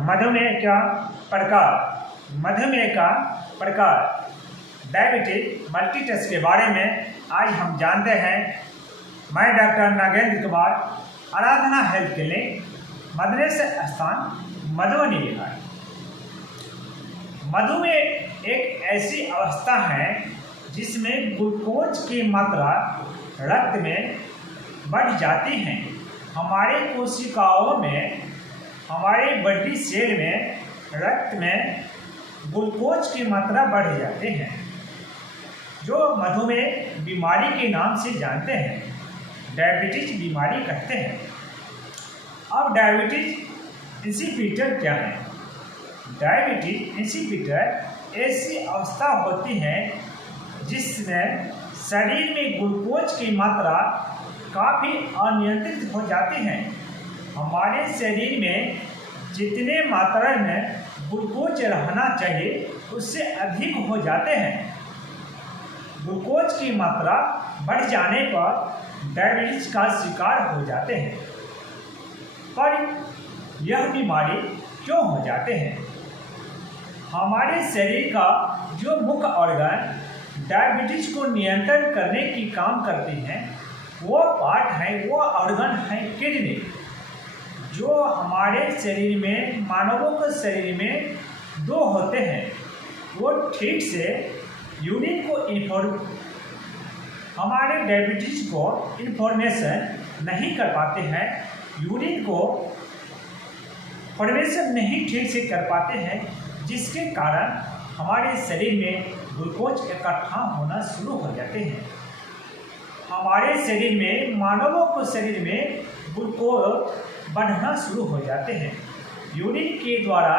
मधुमेह का प्रकार। मधुमेह का प्रकार डायबिटीज मल्टीटस के बारे में आज हम जानते हैं। मैं डॉक्टर नागेंद्र कुमार, आराधना हेल्थ क्लिनिक, मद्रेस स्थान मधुबनी बिहार। मधुमेह एक ऐसी अवस्था है जिसमें ग्लूकोज की मात्रा रक्त में बढ़ जाती है। हमारे कोशिकाओं में, हमारे बॉडी सेल में रक्त में ग्लूकोज की मात्रा बढ़ जाती है, जो मधुमेह बीमारी के नाम से जानते हैं, डायबिटीज बीमारी कहते हैं। अब डायबिटीज इंसिपिटर क्या है? डायबिटीज इंसिपिटर ऐसी अवस्था होती है जिसमें शरीर में ग्लूकोज की मात्रा काफ़ी अनियंत्रित हो जाती है। हमारे शरीर में जितने मात्रा में ग्लूकोज रहना चाहिए उससे अधिक हो जाते हैं। ग्लूकोज की मात्रा बढ़ जाने पर डायबिटीज का शिकार हो जाते हैं। पर यह बीमारी क्यों हो जाते हैं? हमारे शरीर का जो मुख्य ऑर्गन डायबिटीज को नियंत्रण करने की काम करती हैं, वो पार्ट है, वो ऑर्गन है किडनी, जो हमारे शरीर में, मानवों के शरीर में दो होते हैं। वो ठीक से यूरिन को हमारे डायबिटीज को इन्फॉर्मेशन नहीं कर पाते हैं, यूरिन को फॉर्मेशन नहीं ठीक से कर पाते हैं, जिसके कारण हमारे शरीर में ग्लूकोज इकट्ठा होना शुरू हो जाते हैं। हमारे शरीर में, मानवों के शरीर में ग्लूकोज बढ़ना शुरू हो जाते हैं। यूरिन के द्वारा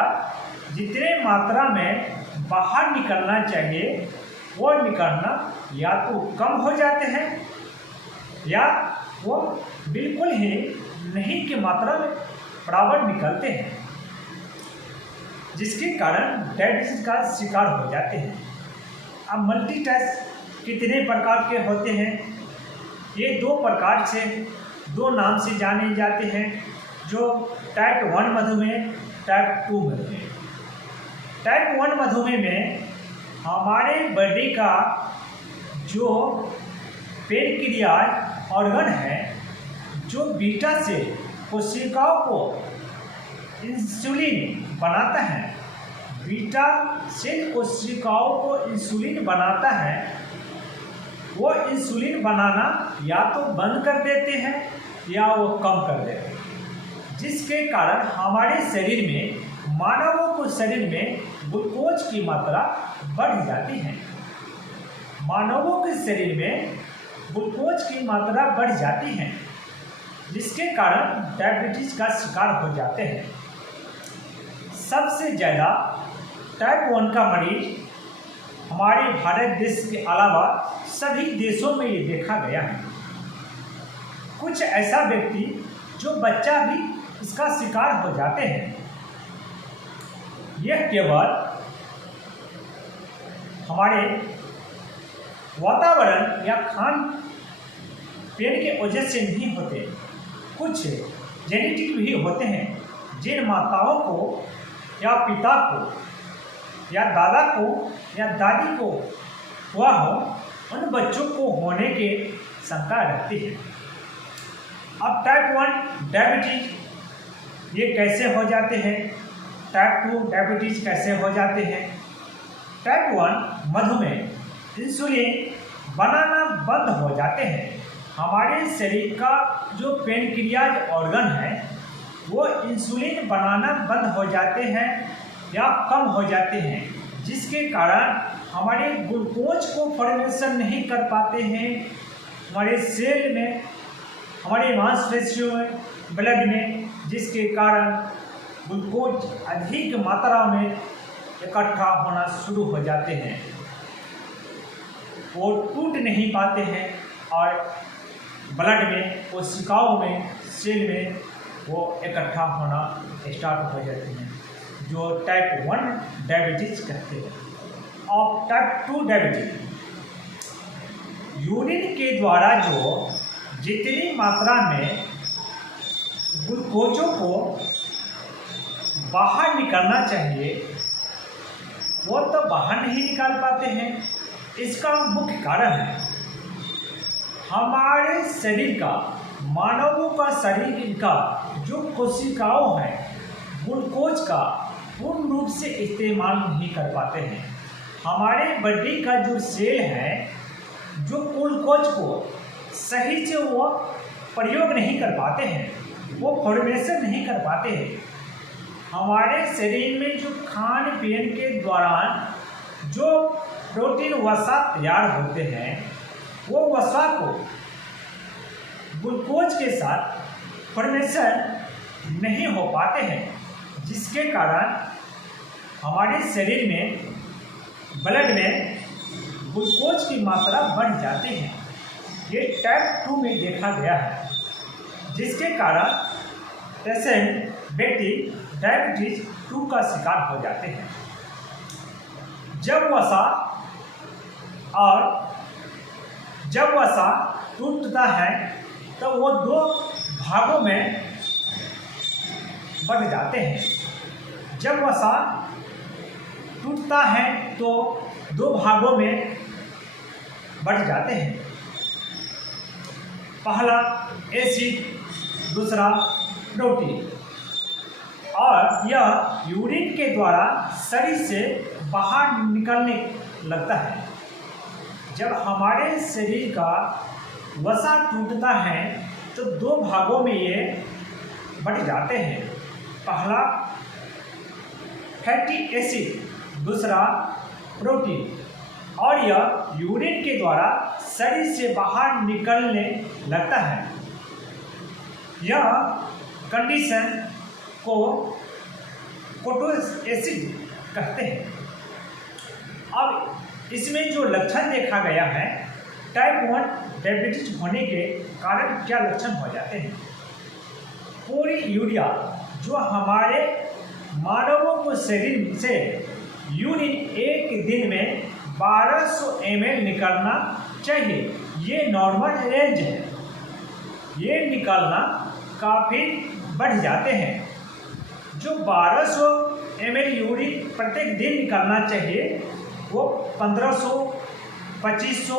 जितने मात्रा में बाहर निकलना चाहिए वो निकलना या तो कम हो जाते हैं या वो बिल्कुल ही नहीं की मात्रा में बराबर निकलते हैं, जिसके कारण डायबिटीज का शिकार हो जाते हैं। अब मल्टीटस कितने प्रकार के होते हैं? ये दो प्रकार से, दो नाम से जाने जाते हैं, जो टाइप 1 मधुमेह, टाइप 2 मधुमेह। टाइप 1 मधुमेह में हमारे बॉडी का जो पैनक्रियाज ऑर्गन है, जो बीटा से कोशिकाओं को इंसुलिन बनाता है, बीटा सेल कोशिकाओं को इंसुलिन बनाता है, वो इंसुलिन बनाना या तो बंद कर देते हैं या वो कम कर देते हैं, जिसके कारण हमारे शरीर में, मानवों के शरीर में ग्लूकोज की मात्रा बढ़ जाती है। मानवों के शरीर में ग्लूकोज की मात्रा बढ़ जाती है, जिसके कारण डायबिटीज का शिकार हो जाते हैं। सबसे ज़्यादा टाइप 1 का मरीज हमारे भारत देश के अलावा सभी देशों में ये देखा गया है। कुछ ऐसा व्यक्ति जो बच्चा भी इसका शिकार हो जाते हैं। यह केवल हमारे वातावरण या खान पान के वजह से नहीं होते, कुछ जेनेटिक भी होते हैं। जिन माताओं को या पिता को या दादा को या दादी को हुआ हो, उन बच्चों को होने के शंका रहती है। अब टाइप 1 डायबिटीज ये कैसे हो जाते हैं? टाइप 2 डायबिटीज कैसे हो जाते हैं? टाइप 1 मधुमेह इंसुलिन बनाना बंद हो जाते हैं। हमारे शरीर का जो पैनक्रियाज ऑर्गन है, वो इंसुलिन बनाना बंद हो जाते हैं या कम हो जाते हैं, जिसके कारण हमारे ग्लूकोज को फॉर्मेशन नहीं कर पाते हैं। हमारे सेल में, हमारे मांसपेशियों में, ब्लड में, जिसके कारण ग्लूकोज अधिक मात्रा में इकट्ठा होना शुरू हो जाते हैं। वो टूट नहीं पाते हैं और ब्लड में, कोशिकाओं में, सेल में वो इकट्ठा होना स्टार्ट हो जाते हैं, जो टाइप 1 डायबिटीज कहते हैं। और टाइप 2 डायबिटीज यूरिन के द्वारा जो जितनी मात्रा में ग्लूकोजों को बाहर निकलना चाहिए वो तो बाहर नहीं निकाल पाते हैं। इसका मुख्य कारण है हमारे शरीर का, मानवों का शरीर का जो कोशिकाओं है ग्लूकोज का पूर्ण रूप से इस्तेमाल नहीं कर पाते हैं। हमारे बॉडी का जो सेल है जो ग्लूकोज को सही से वो प्रयोग नहीं कर पाते हैं, वो फॉर्मेशन नहीं कर पाते हैं। हमारे शरीर में जो खान पीन के दौरान जो प्रोटीन वसा तैयार होते हैं वो वसा को ग्लूकोज के साथ फॉर्मेशन नहीं हो पाते हैं, जिसके कारण हमारे शरीर में ब्लड में ग्लूकोज की मात्रा बढ़ जाती है। ये टाइप 2 में देखा गया है, जिसके कारण पेशेंट व्यक्ति डायबिटीज 2 का शिकार हो जाते हैं। जब वसा टूटता है तो वो 2 भागों में बढ़ जाते हैं। जब वसा टूटता है तो 2 भागों में बढ़ जाते हैं। पहला एसिड, दूसरा प्रोटीन, और यह यूरिन के द्वारा शरीर से बाहर निकलने लगता है। जब हमारे शरीर का वसा टूटता है तो 2 भागों में ये बढ़ जाते हैं। पहला फैटी एसिड, दूसरा प्रोटीन, और यह यूरिन के द्वारा शरीर से बाहर निकलने लगता है। यह कंडीशन को केटोस एसिड कहते हैं। अब इसमें जो लक्षण देखा गया है, टाइप 1 डायबिटीज होने के कारण क्या लक्षण हो जाते हैं। पूरी यूरिया जो हमारे मानवों को शरीर से यूरिन एक दिन में 1200 ml निकलना चाहिए, ये नॉर्मल रेंज है। ये निकालना काफ़ी बढ़ जाते हैं। जो 1200 ml यूरिन प्रत्येक दिन निकालना चाहिए वो 1500, 2500,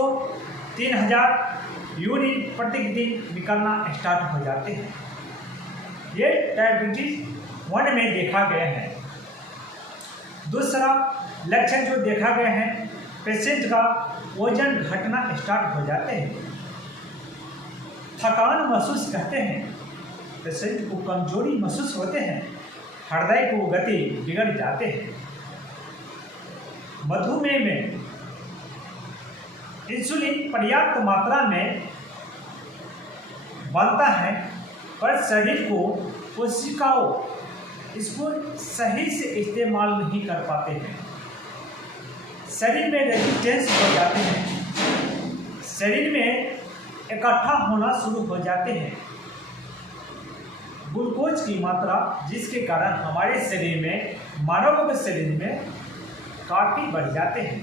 3000 यूरिन प्रत्येक दिन निकलना स्टार्ट हो जाते हैं। ये डायबिटीज 1 में देखा गया है। दूसरा लक्षण जो देखा गया है, पेशेंट का वजन घटना स्टार्ट हो जाते हैं। थकान महसूस करते हैं, पेशेंट को कमजोरी महसूस होते हैं, हृदय को गति बिगड़ जाते हैं। मधुमेह में इंसुलिन पर्याप्त मात्रा में बनता है पर शरीर को कोशिकाओं इसको सही से इस्तेमाल नहीं कर पाते हैं। शरीर में रेजिस्टेंस हो जाते हैं, शरीर में इकट्ठा होना शुरू हो जाते हैं ग्लूकोज की मात्रा, जिसके कारण हमारे शरीर में, मानवों के शरीर में काफ़ी बढ़ जाते हैं।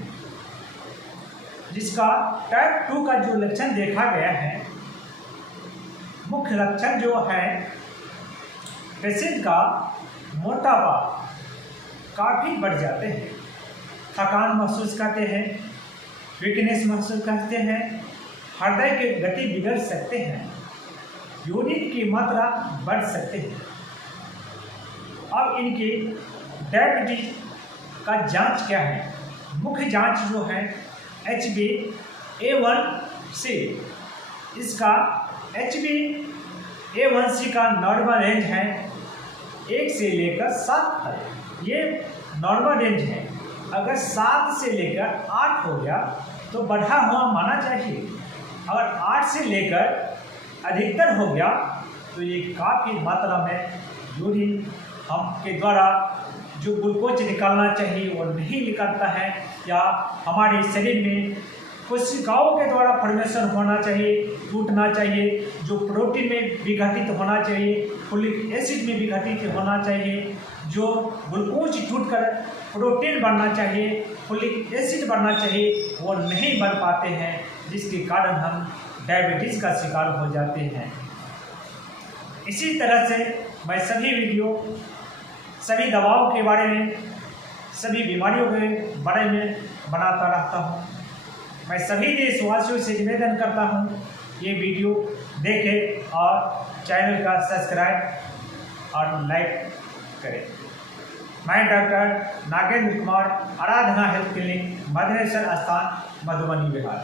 जिसका टाइप 2 का जो लक्षण देखा गया है, मुख्य लक्षण जो है पेशेंट का मोटापा काफ़ी बढ़ जाते हैं, थकान महसूस करते हैं, वीकनेस महसूस करते हैं, हृदय की गति बिगड़ सकते हैं, यूरिन की मात्रा बढ़ सकते हैं। अब इनकी डायबिटीज का जांच क्या है? मुख्य जांच जो है HbA1c, इसका HbA1c का नॉर्मल रेंज है 1 से लेकर 7 तक। ये नॉर्मल रेंज है। अगर 7 से लेकर 8 हो गया तो बढ़ा हुआ माना चाहिए। अगर 8 से लेकर अधिकतर हो गया तो ये काफ़ी मात्रा में यूरिन हम के द्वारा जो ग्लूकोज निकालना चाहिए वो नहीं निकलता है, या हमारे शरीर में कोशिकाओं के द्वारा फॉर्मेशन होना चाहिए, टूटना चाहिए, जो प्रोटीन में विघटित होना चाहिए, फोलिक एसिड में विघटित होना चाहिए, जो ग्लूकोज टूटकर प्रोटीन बनना चाहिए, फोलिक एसिड बनना चाहिए, वो नहीं बन पाते हैं, जिसके कारण हम डायबिटीज़ का शिकार हो जाते हैं। इसी तरह से मैं सभी वीडियो सभी दवाओं के बारे में, सभी बीमारियों के बारे में बनाता रहता हूँ। मैं सभी देशवासियों से निवेदन करता हूँ ये वीडियो देखें और चैनल का सब्सक्राइब और लाइक करें। मैं डॉक्टर नागेंद्र कुमार, आराधना हेल्थ क्लिनिक, मदनेश्वर स्थान, मधुबनी, बिहार।